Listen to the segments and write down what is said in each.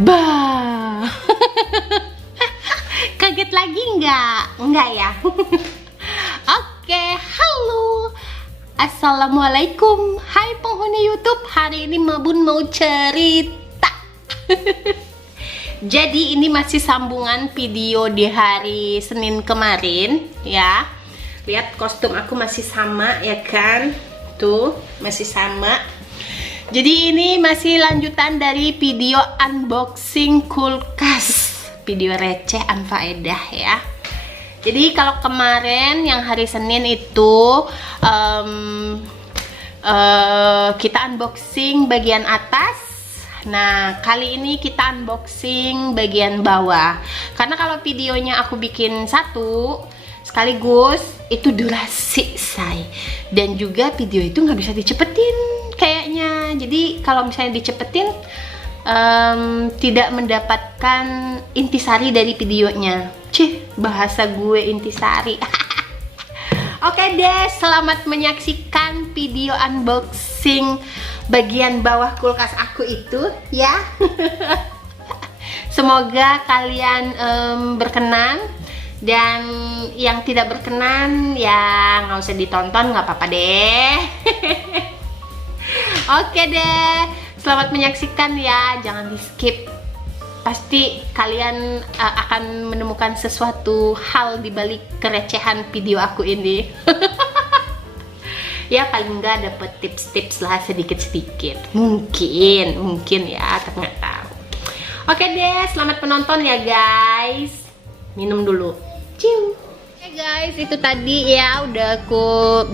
Bah. Kaget lagi nggak? Nggak ya? Oke, halo. Assalamualaikum. Hai penghuni YouTube. Hari ini Mabun mau cerita. Jadi ini masih sambungan video di hari Senin kemarin ya. Lihat kostum aku masih sama ya kan? Tuh, masih sama. Jadi ini masih lanjutan dari video unboxing kulkas. Video receh anfaedah ya. Jadi kalau kemarin yang hari Senin itu kita unboxing bagian atas. Nah kali ini kita unboxing bagian bawah. Karena kalau videonya aku bikin satu sekaligus itu durasi say. Dan juga video itu nggak bisa dicepetin kayaknya. Jadi kalau misalnya dicepetin tidak mendapatkan intisari dari videonya. Bahasa gue intisari. Oke deh, selamat menyaksikan video unboxing bagian bawah kulkas aku itu ya. Semoga kalian berkenan. Dan yang tidak berkenan ya nggak usah ditonton, nggak apa-apa deh. Oke deh, selamat menyaksikan ya, jangan di skip. Pasti kalian akan menemukan sesuatu hal di balik kerecehan video aku ini. Ya paling nggak dapet tips-tips lah sedikit-sedikit. Mungkin ya, tapi nggak tahu. Oke deh, selamat menonton ya guys. Minum dulu. Cium. Oke guys, itu tadi ya udah aku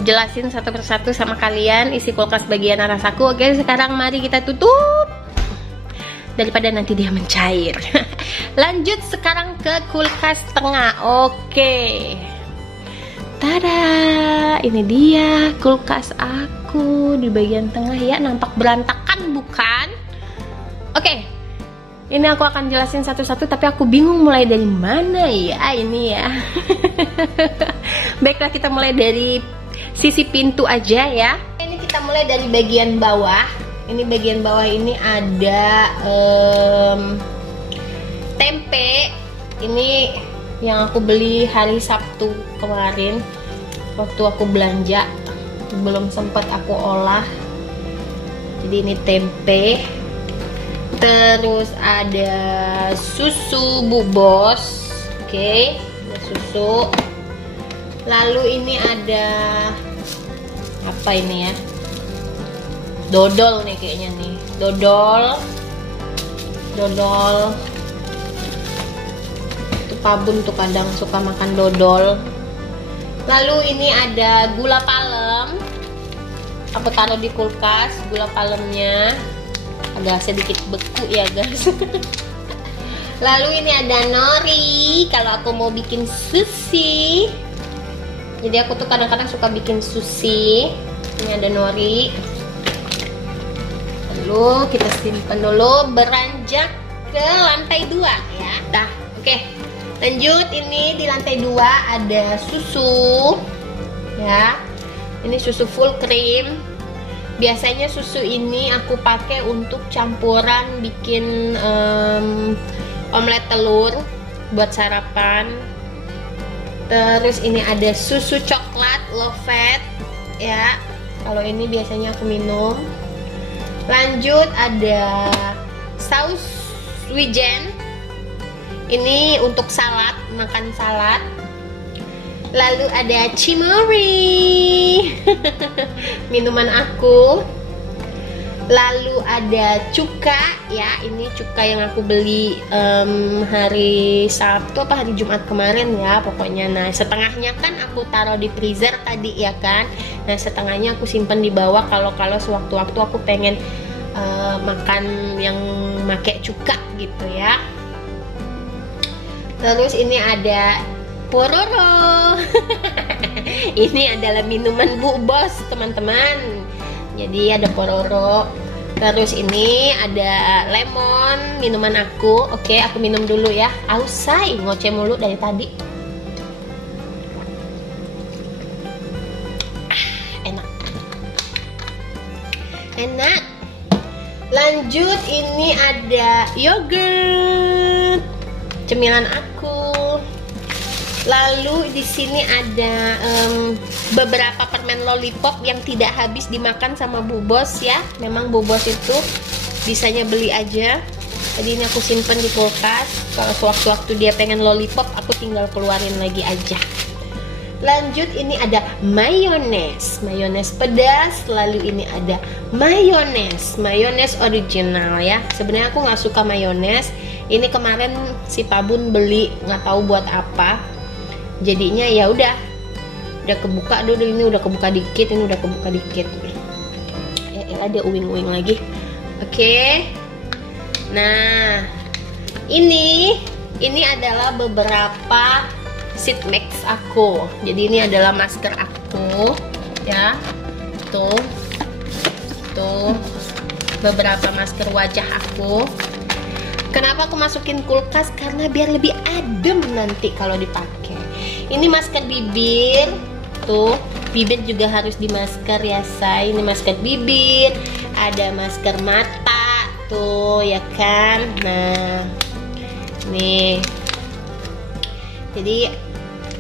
jelasin satu persatu sama kalian isi kulkas bagian atas aku. Oke, sekarang mari kita tutup daripada nanti dia mencair. Lanjut sekarang ke kulkas tengah. Oke. Tada, ini dia kulkas aku di bagian tengah ya. Nampak berantakan bukan? Oke. Ini aku akan jelasin satu-satu, tapi aku bingung mulai dari mana ya ini ya. Baiklah, kita mulai dari sisi pintu aja ya. Ini kita mulai dari bagian bawah. Ini bagian bawah ini ada tempe. Ini yang aku beli hari Sabtu kemarin waktu aku belanja. Belum sempat aku olah. Jadi ini tempe. Terus ada susu bubos. Oke, ada susu. Lalu ini ada apa ini ya? Dodol nih kayaknya nih. Dodol. Itu Pabun tuh kadang suka makan dodol. Lalu ini ada gula palem. Aku taruh di kulkas gula palemnya. Agak sedikit beku ya guys. Lalu ini ada nori kalau aku mau bikin sushi. Jadi aku tuh kadang-kadang suka bikin sushi. Ini ada nori. Lalu kita simpan dulu, beranjak ke lantai 2 ya. Dah, oke. Lanjut, ini di lantai 2 ada susu. Ya. Ini susu full cream. Biasanya susu ini aku pakai untuk campuran bikin omelet telur buat sarapan. Terus ini ada susu coklat low fat ya. Kalau ini biasanya aku minum. Lanjut ada saus wijen. Ini untuk salad, makan salad. Lalu ada cimori. Minuman aku. Lalu ada cuka ya. Ini cuka yang aku beli hari Sabtu apa hari Jumat kemarin ya. Pokoknya nah setengahnya kan aku taruh di freezer tadi ya kan. Nah setengahnya aku simpan di bawah kalau sewaktu-waktu aku pengen makan yang make cuka gitu ya. Terus ini ada pororo. Ini adalah minuman Bu Bos teman-teman. Jadi ada pororo. Terus ini ada lemon, minuman aku. Oke, aku minum dulu ya. Ausai, ngoceh mulu dari tadi. Enak. Lanjut, ini ada yogurt, cemilan aku. Lalu di sini ada beberapa permen lollipop yang tidak habis dimakan sama Bu Bos ya. Memang Bu Bos itu bisanya beli aja. Jadi ini aku simpen di kulkas. Kalau sewaktu-waktu dia pengen lollipop, aku tinggal keluarin lagi aja. Lanjut, ini ada mayones pedas. Lalu ini ada mayones original ya. Sebenarnya aku nggak suka mayones. Ini kemarin si Pabun beli, nggak tahu buat apa. Jadinya ya udah kebuka dulu. Ini udah kebuka dikit, Ya ada uwing-uwing lagi. Oke. Nah, ini adalah beberapa sheet mask aku. Jadi ini adalah masker aku ya. Tuh beberapa masker wajah aku. Kenapa aku masukin kulkas? Karena biar lebih adem nanti kalau dipakai. Ini masker bibir. Tuh, bibir juga harus dimasker ya, say. Ini masker bibir, ada masker mata tuh ya kan. Nah, nih. Jadi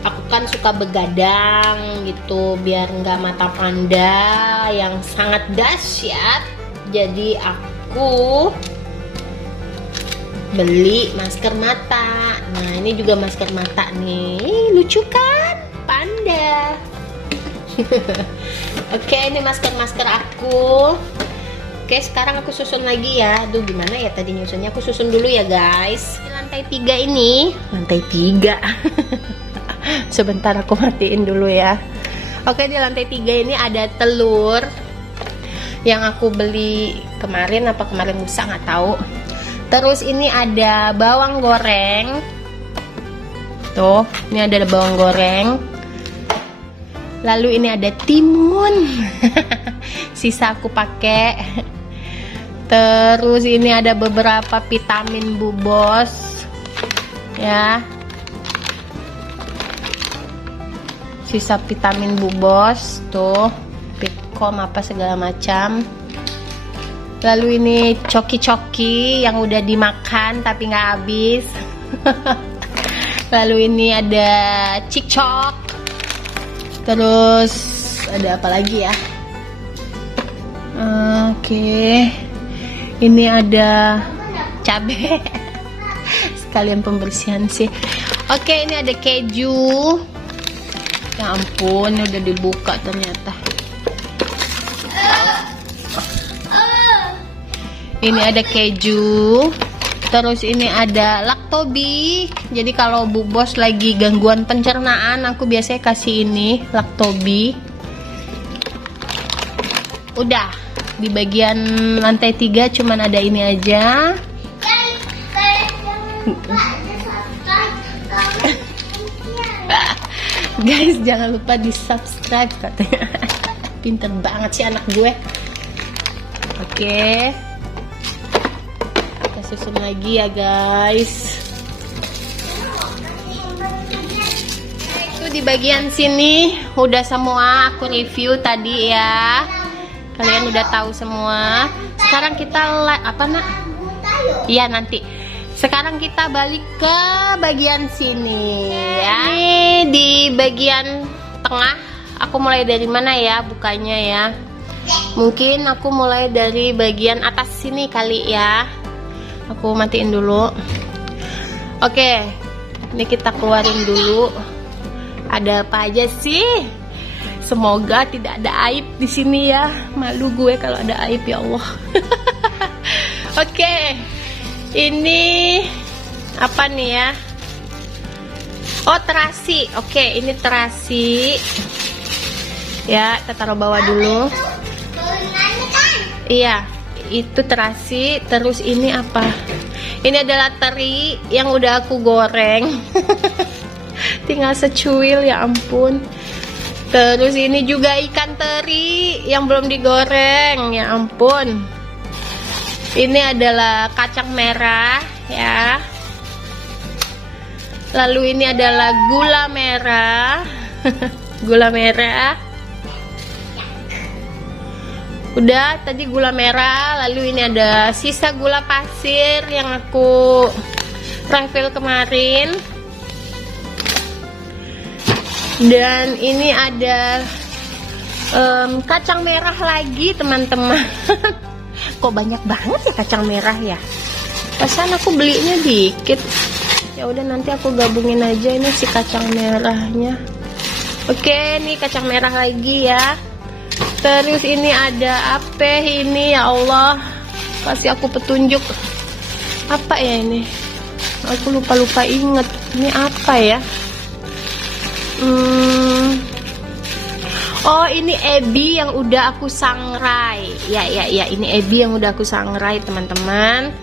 aku kan suka begadang gitu biar nggak mata panda yang sangat dahsyat. Jadi aku beli masker mata. Nah, ini juga masker mata nih. Lucu kan? Panda. Oke, ini masker aku. Oke, sekarang aku susun lagi ya. Aduh, gimana ya tadi nyusunnya? Aku susun dulu ya, guys. Di lantai 3 ini, lantai 3. Sebentar aku matiin dulu ya. Oke, di lantai 3 ini ada telur yang aku beli kemarin lusa nggak tahu. Terus ini ada bawang goreng. Tuh, ini ada bawang goreng. Lalu ini ada timun. Sisa aku pakai. Terus ini ada beberapa vitamin Bu Bos. Ya. Sisa vitamin Bu Bos tuh, Pitcom apa segala macam. Lalu ini coki-coki yang udah dimakan tapi nggak habis. Lalu ini ada cikcok. Terus ada apa lagi ya? Oke. Ini ada cabai. Sekalian pembersihan sih. Oke, ini ada keju. Ya ampun, ini udah dibuka ternyata. Ini ada keju. Terus ini ada Lactobi. Jadi kalau Bu Bos lagi gangguan pencernaan, aku biasanya kasih ini Lactobi. Udah. Di bagian lantai 3 cuman ada ini aja. Guys, jangan lupa di subscribe katanya. Pinter banget sih anak gue. Oke, kita susun lagi ya guys. Itu di bagian sini udah semua aku review tadi ya. Kalian udah tahu semua. Sekarang kita apa nak? Iya nanti. Sekarang kita balik ke bagian sini ya. Ini di bagian tengah. Aku mulai dari mana ya bukanya ya? Mungkin aku mulai dari bagian atas sini kali ya. Aku matiin dulu. Oke, ini kita keluarin dulu. Ada apa aja sih? Semoga tidak ada aib di sini ya. Malu gue kalau ada aib ya Allah. Oke. Ini apa nih ya? Oh, terasi. Oke, ini terasi. Ya, kita taruh bawah dulu. Iya, itu terasi. Terus ini apa? Ini adalah teri yang udah aku goreng. Tinggal secuil, ya ampun. Terus ini juga ikan teri yang belum digoreng, ya ampun. Ini adalah kacang merah ya. Lalu ini adalah gula merah. Gula merah. Udah, tadi gula merah, lalu ini ada sisa gula pasir yang aku refill kemarin. Dan ini ada kacang merah lagi, teman-teman. Kok banyak banget ya kacang merah ya? Pasan aku belinya dikit. Ya udah, nanti aku gabungin aja ini si kacang merahnya. Oke, ini kacang merah lagi ya. Terus ini ada apa ini, ya Allah, kasih aku petunjuk. Apa ya ini? Aku lupa inget. Ini apa ya? Oh, ini ebi yang udah aku sangrai. Ya, ini ebi yang udah aku sangrai, teman-teman.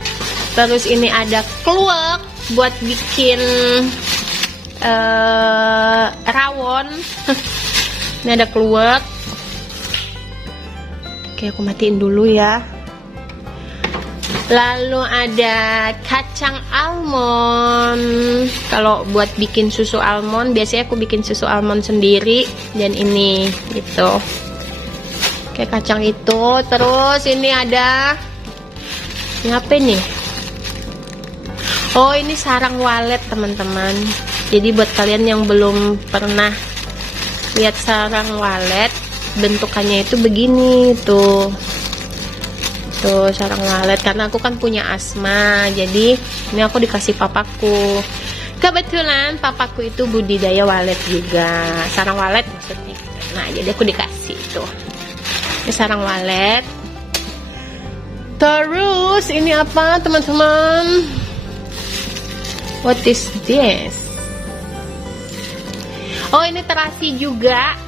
Terus ini ada kluwek buat bikin rawon. Ini ada kluwek. Oke, aku matiin dulu ya. Lalu ada kacang almond. Kalau buat bikin susu almond, biasanya aku bikin susu almond sendiri. Dan ini gitu. Oke, kacang itu. Terus ini ada, ini apa nih? Oh, ini sarang walet, teman-teman. Jadi buat kalian yang belum pernah lihat sarang walet, bentukannya itu begini tuh. Tuh sarang walet, karena aku kan punya asma, jadi ini aku dikasih papaku. Kebetulan papaku itu budidaya walet juga, sarang walet maksudnya. Nah, jadi aku dikasih tuh. Ini sarang walet. Terus ini apa, teman-teman? What is this? Oh, ini terasi juga.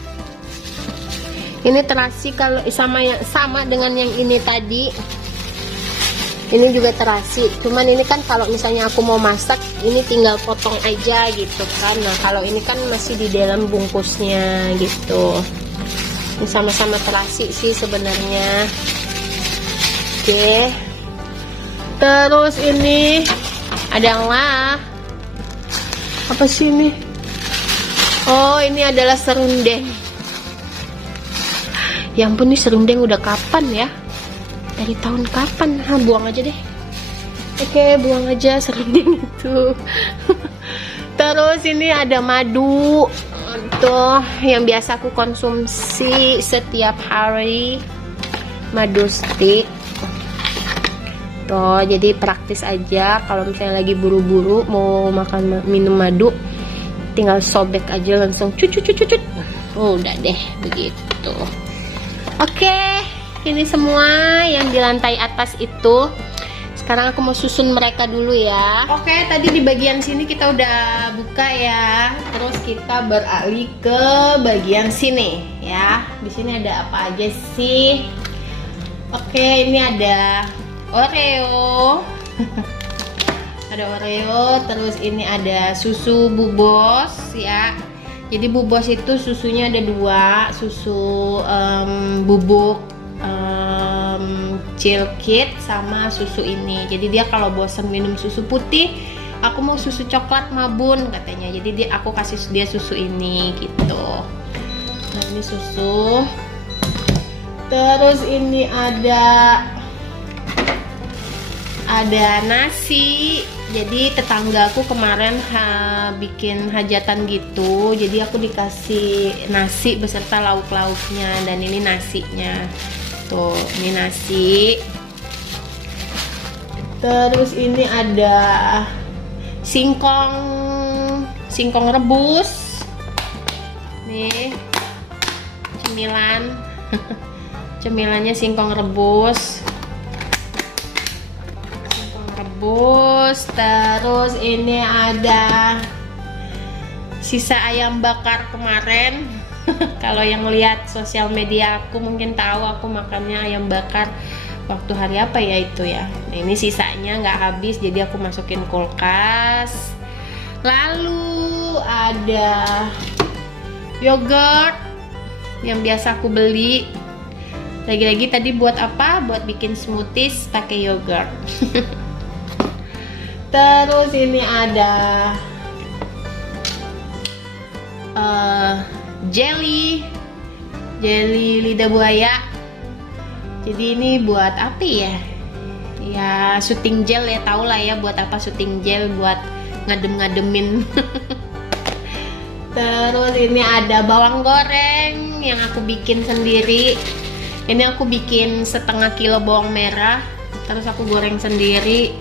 Ini terasi, kalau sama dengan yang ini tadi. Ini juga terasi. Cuman ini kan kalau misalnya aku mau masak, ini tinggal potong aja gitu kan. Nah, kalau ini kan masih di dalam bungkusnya gitu. Ini sama-sama terasi sih sebenarnya. Oke. Terus ini ada lah. Apa sih ini? Oh, ini adalah serundeng. Ya ampun, nih serundeng udah kapan ya? Dari tahun kapan? Buang aja deh. Oke, buang aja serundeng itu. Terus ini ada madu. Tuh, yang biasa aku konsumsi setiap hari. Madu stick. Tuh, jadi praktis aja. Kalau misalnya lagi buru-buru mau minum madu, tinggal sobek aja langsung cucut. Udah deh, begitu. Oke, ini semua yang di lantai atas itu. Sekarang aku mau susun mereka dulu ya. Oke, tadi di bagian sini kita udah buka ya. Terus kita beralih ke bagian sini ya. Di sini ada apa aja sih? Oke, ini ada Oreo. Ada Oreo, terus ini ada susu bubos ya. Jadi bubos itu susunya ada dua, susu bubuk Chilkit sama susu ini. Jadi dia kalau bosan minum susu putih, aku mau susu coklat Mabun katanya. Jadi aku kasih dia susu ini gitu. Nah, ini susu. Terus ini ada nasi. Jadi tetanggaku kemarin bikin hajatan gitu, jadi aku dikasih nasi beserta lauk-lauknya. Dan ini nasinya tuh, ini nasi. Terus ini ada singkong rebus nih, cemilannya singkong rebus. Terus ini ada sisa ayam bakar kemarin. Kalau yang lihat sosial media aku mungkin tahu aku makannya ayam bakar waktu hari apa ya itu ya. Nah, ini sisanya nggak habis, jadi aku masukin kulkas. Lalu ada yogurt yang biasa aku beli. Lagi-lagi tadi buat apa? Buat bikin smoothies pakai yogurt. Terus ini ada jelly lidah buaya Jadi ini buat apa ya? Ya syuting gel ya, tau lah ya buat apa syuting gel, buat ngadem-ngademin. Terus ini ada bawang goreng yang aku bikin sendiri. Ini aku bikin setengah kilo bawang merah, terus aku goreng sendiri,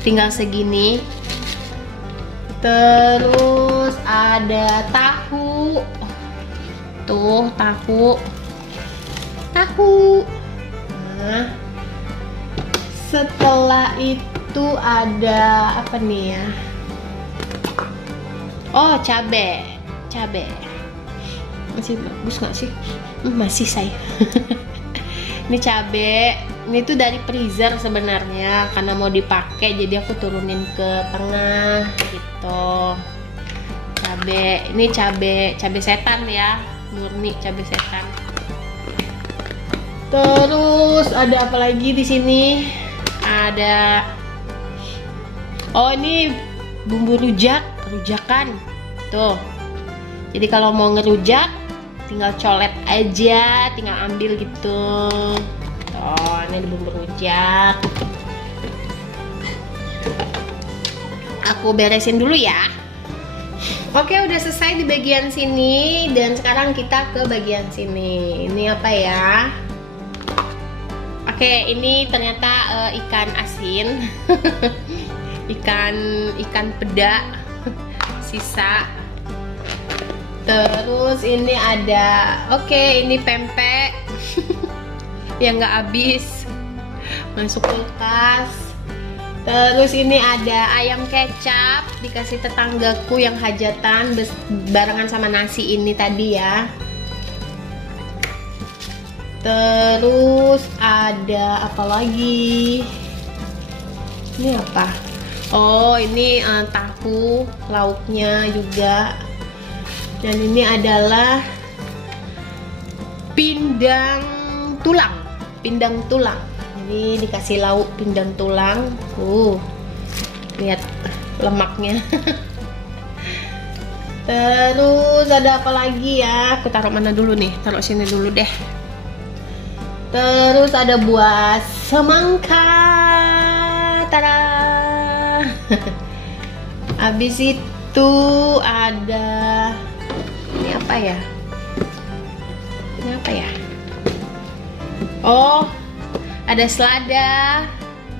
tinggal segini. Terus ada tahu. Tuh, tahu. Nah, setelah itu ada apa nih ya? Oh, cabe. Masih bagus nggak sih? Masih saya. Ini cabe. Ini tuh dari freezer sebenarnya, karena mau dipakai jadi aku turunin ke tengah gitu. Cabe. Ini cabe setan ya, murni cabe setan. Terus ada apa lagi di sini? Ada, oh ini bumbu rujakan tuh. Jadi kalau mau ngerujak tinggal colet aja, tinggal ambil gitu. Tuh, ini bumbu rujak. Aku beresin dulu ya. Oke, udah selesai di bagian sini, dan sekarang kita ke bagian sini. Ini apa ya? Oke, ini ternyata ikan asin. ikan peda sisa. Terus ini ada, oke, ini pempek yang nggak habis, masuk kulkas. Terus ini ada ayam kecap, dikasih tetanggaku yang hajatan barengan sama nasi ini tadi ya. Terus ada apa lagi? Ini apa? Oh, ini tahu lauknya juga. Dan ini adalah pindang tulang. Jadi dikasih lauk pindang tulang. Lihat lemaknya. Terus ada apa lagi ya? Aku taruh mana dulu nih? Taruh sini dulu deh. Terus ada buah semangka. Tada. Habis itu ada, ini apa ya? Oh, ada selada.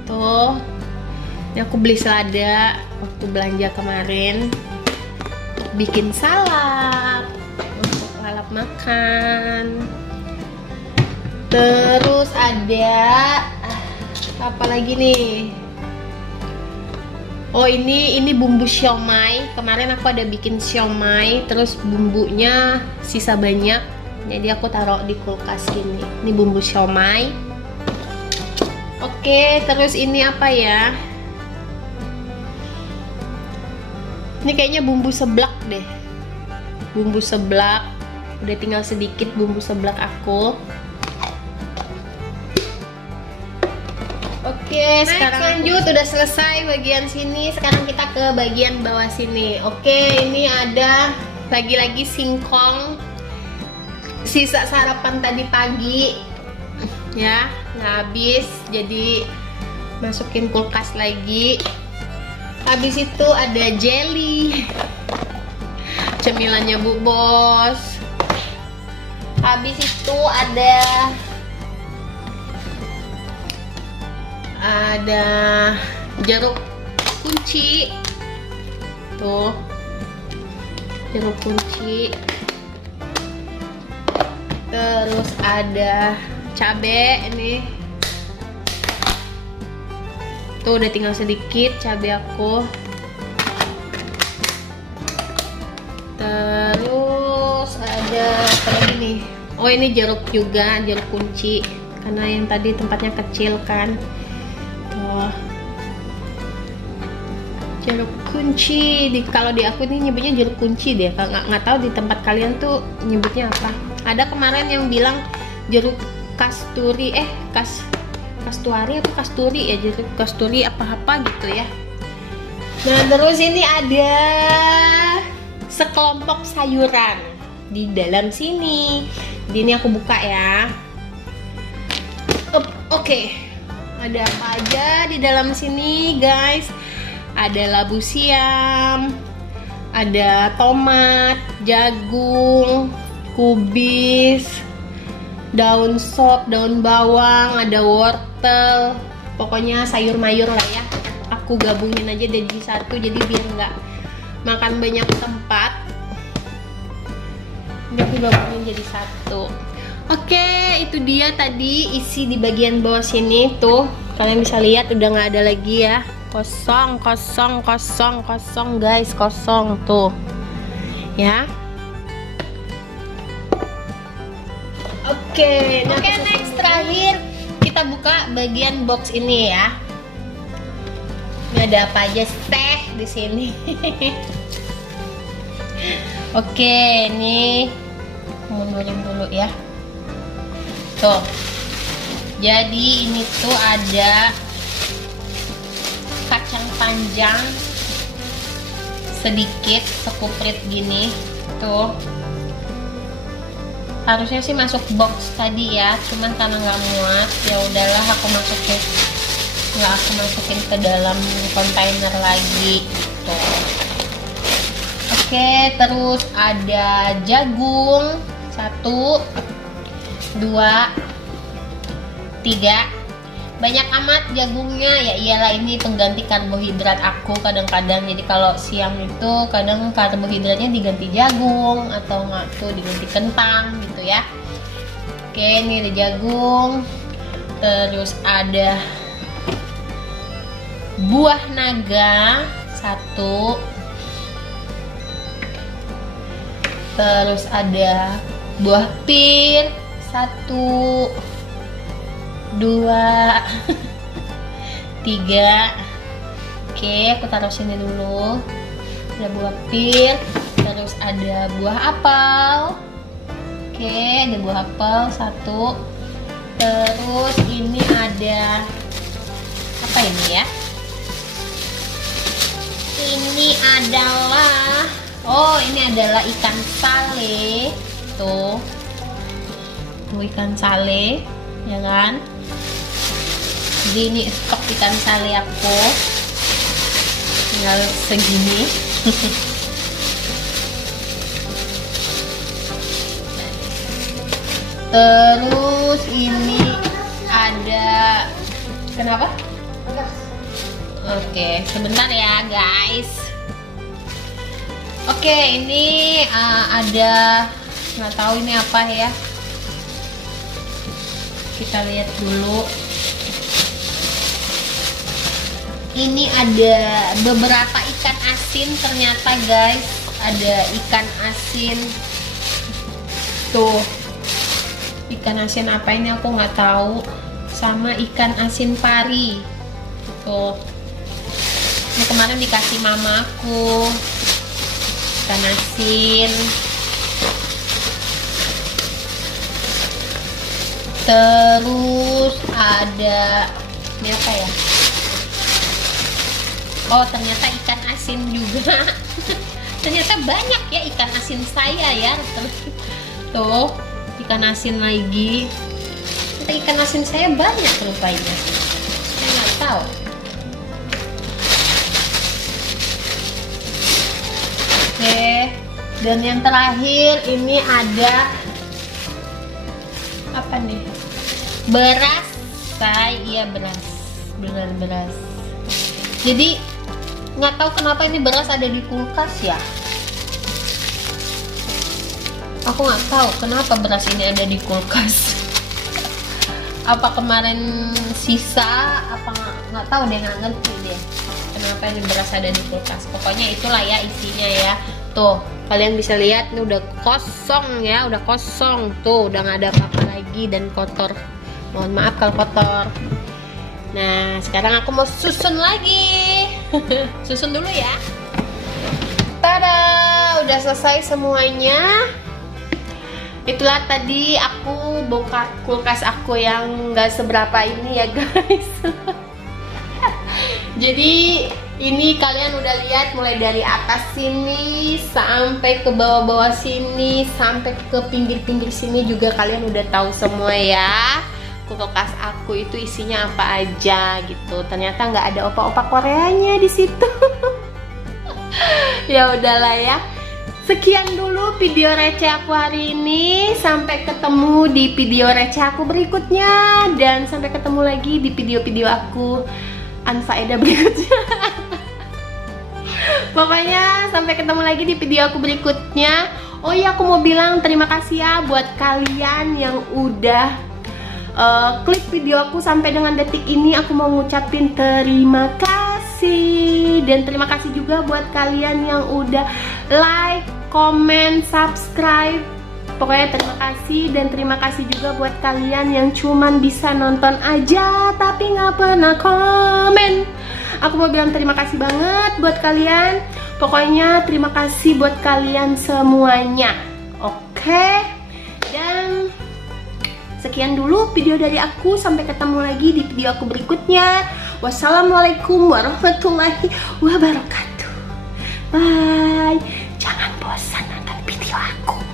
Tuh. Ini aku beli selada waktu belanja kemarin. Bikin salad untuk lalap makan. Terus ada apa lagi nih? Oh, ini bumbu siomay. Kemarin aku ada bikin siomay, terus bumbunya sisa banyak, jadi aku taruh di kulkas gini. Ini bumbu siomay. Oke, terus ini apa ya? Ini kayaknya bumbu seblak deh. Bumbu seblak. Udah tinggal sedikit bumbu seblak aku. Oke, sekarang lanjut, udah selesai bagian sini. Sekarang kita ke bagian bawah sini. Oke, ini ada lagi-lagi singkong, sisa sarapan tadi pagi ya, nggak habis, jadi masukin kulkas lagi. Habis itu ada jelly, cemilannya Bu Bos. Habis itu ada jeruk kunci. Tuh, jeruk kunci. Terus ada cabe ini. Tuh, udah tinggal sedikit cabe aku. Terus ada apa lagi nih? Oh, ini jeruk juga, jeruk kunci. Karena yang tadi tempatnya kecil kan. Tuh, jeruk kunci. Kalau di aku ini nyebutnya jeruk kunci deh. Nggak tahu di tempat kalian tuh nyebutnya apa. Ada kemarin yang bilang jeruk kasturi, kastuari apa kasturi ya, jeruk kasturi apa gitu ya. Nah, terus ini ada sekelompok sayuran di dalam sini. Jadi ini aku buka ya. Oke. Ada apa aja di dalam sini, guys? Ada labu siam, ada tomat, jagung, kubis, daun sop, daun bawang, ada wortel. Pokoknya sayur mayur lah ya. Aku gabungin aja jadi satu, jadi biar nggak makan banyak tempat. Jadi aku gabungin jadi satu. Oke, itu dia tadi isi di bagian bawah sini tuh. Kalian bisa lihat udah nggak ada lagi ya. Kosong, kosong, kosong, kosong guys, kosong tuh. Ya. Oke, next terakhir kita buka bagian box ini ya. Ini ada apa aja teh di sini. Oke, ini mundurin dulu ya. Tuh, jadi ini tuh ada kacang panjang sedikit, sekuprit gini. Tuh, harusnya sih masuk box tadi ya, cuman karena nggak muat, ya udahlah aku masukin ke dalam kontainer lagi. Tuh. Oke, terus ada jagung 1, 2, 3. Banyak amat jagungnya, ya iyalah ini pengganti karbohidrat aku kadang-kadang. Jadi kalau siang itu kadang karbohidratnya diganti jagung atau nggak tuh diganti kentang gitu ya. Oke, ini ada jagung. Terus ada buah naga 1. Terus ada buah pir 1, 2, 3. Oke, aku taruh sini dulu. Ada buah pir, terus ada buah apel. Oke, ada buah apel 1. Terus ini ada apa ini ya? Ini adalah ini adalah ikan sale. Tuh ikan sale ya kan. Jadi ini stok ikan sale aku tinggal segini. Terus ini ada kenapa? Oke, sebentar ya guys. Oke, ini ada nggak tahu ini apa ya. Kita lihat dulu. Ini ada beberapa ikan asin ternyata guys. Ada ikan asin. Tuh. Ikan asin apa ini aku nggak tahu. Sama ikan asin pari. Tuh. Ini kemarin dikasih mamaku. Ikan asin. Terus ada ini apa ya? Oh, ternyata ikan asin juga. Ternyata banyak ya ikan asin saya ya. Tuh, ikan asin lagi. Ternyata ikan asin saya banyak rupanya. Saya nggak tahu. Oke, dan yang terakhir ini ada apa nih? Beras. Iya, beras. Jadi nggak tahu kenapa ini beras ada di kulkas ya. Aku nggak tahu kenapa beras ini ada di kulkas. Apa kemarin sisa? Apa nggak tahu deh, nggak ngerti deh. Kenapa ini beras ada di kulkas? Pokoknya itulah ya isinya ya. Tuh, kalian bisa lihat ini udah kosong ya, udah kosong. Tuh, udah nggak ada apa-apa lagi dan kotor. Mohon maaf kalau kotor. Nah, sekarang aku mau susun lagi. Susun dulu ya. Tada, udah selesai semuanya. Itulah tadi aku bongkar kulkas aku yang nggak seberapa ini ya guys. Jadi ini kalian udah lihat mulai dari atas sini sampai ke bawah-bawah sini sampai ke pinggir-pinggir sini juga kalian udah tahu semua ya kulkas aku itu isinya apa aja gitu. Ternyata nggak ada opa-opa Koreanya di situ. Ya udahlah ya. Sekian dulu video receh aku hari ini. Sampai ketemu di video receh aku berikutnya. Dan sampai ketemu lagi di video-video aku unfaedah berikutnya. Pokoknya sampai ketemu lagi di video aku berikutnya. Oh iya, aku mau bilang terima kasih ya buat kalian yang udah klik video aku sampai dengan detik ini. Aku mau ngucapin terima kasih. Dan terima kasih juga buat kalian yang udah like, comment, subscribe. Pokoknya terima kasih. Dan terima kasih juga buat kalian yang cuman bisa nonton aja tapi nggak pernah komen. Aku mau bilang terima kasih banget buat kalian. Pokoknya terima kasih buat kalian semuanya. Oke. Dan sekian dulu video dari aku. Sampai ketemu lagi di video aku berikutnya. Wassalamualaikum warahmatullahi wabarakatuh. Bye. Jangan bosan nonton video aku.